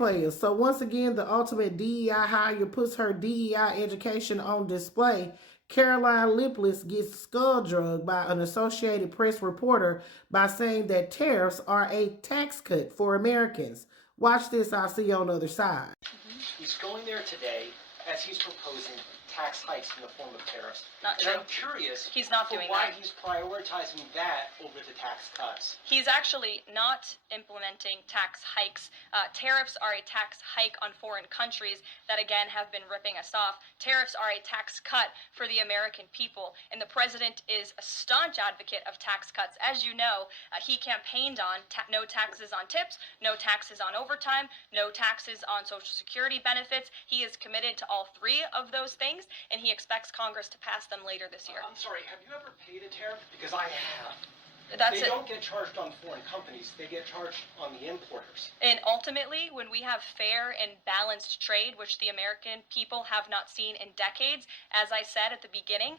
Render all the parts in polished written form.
players. So once again, the ultimate DEI hire puts her DEI education on display. Karoline Leavitt gets skull drugged by an Associated Press reporter by saying that tariffs are a tax cut for Americans. Watch this, I'll see you on the other side. He's going there today as he's proposing tax hikes in the form of tariffs. Not and true. I'm curious He's not doing why that. he's prioritizing that over the tax cuts. He's actually not implementing tax hikes. Tariffs are a tax hike on foreign countries that, again, have been ripping us off. Tariffs are a tax cut for the American people, and the president is a staunch advocate of tax cuts. As you know, he campaigned on no taxes on tips, no taxes on overtime, no taxes on Social Security benefits. He is committed to all three of those things, and he expects Congress to pass them later this year. I'm sorry, have you ever paid a tariff? Because I have. They don't get charged on foreign companies. They get charged on the importers. And ultimately, when we have fair and balanced trade, which the American people have not seen in decades, as I said at the beginning,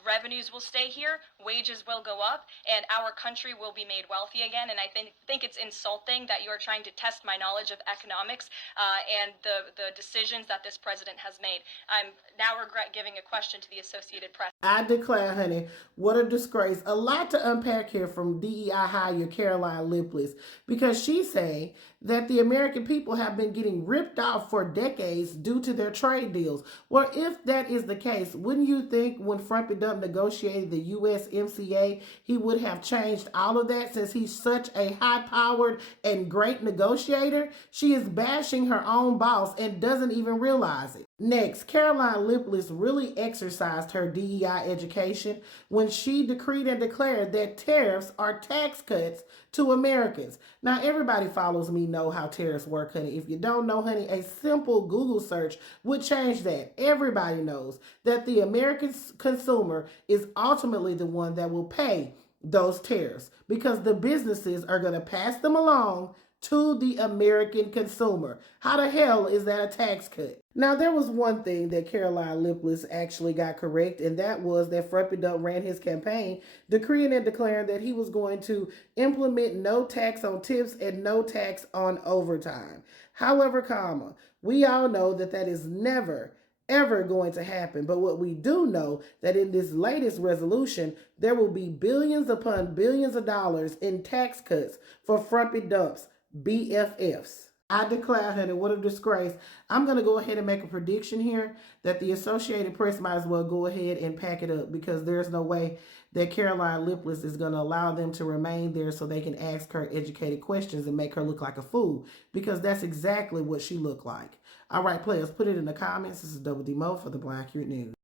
revenues will stay here, wages will go up, and our country will be made wealthy again. And I think it's insulting that you are trying to test my knowledge of economics and the decisions that this president has made. I'm now regret giving a question to the Associated Press. I declare, honey, what a disgrace. A lot to unpack here from DEI hire Karoline Leavitt, because she's saying that the American people have been getting ripped off for decades due to their trade deals. Well, if that is the case, wouldn't you think when Frumpy Dump negotiated the USMCA, he would have changed all of that since he's such a high-powered and great negotiator? She is bashing her own boss and doesn't even realize it. Next, Karoline Leavitt really exercised her DEI education when she decreed and declared that tariffs are tax cuts to Americans. Now, everybody follows me know how tariffs work, honey. If you don't know, honey, a simple Google search would change that. Everybody knows that the American consumer is ultimately the one that will pay those tariffs because the businesses are going to pass them along to the American consumer. How the hell is that a tax cut? Now, there was one thing that Karoline Leavitt actually got correct, and that was that Frumpy Dump ran his campaign decreeing and declaring that he was going to implement no tax on tips and no tax on overtime. However, we all know that that is never ever going to happen. But what we do know that in this latest resolution, there will be billions upon billions of dollars in tax cuts for Frumpy Dump's BFFs. I declare, honey, what a disgrace. I'm going to go ahead and make a prediction here that the Associated Press might as well go ahead and pack it up because there's no way that Karoline Leavitt is going to allow them to remain there so they can ask her educated questions and make her look like a fool, because that's exactly what she looked like. All right, players, put it in the comments. This is Double D Mo for the Blind Accurate News.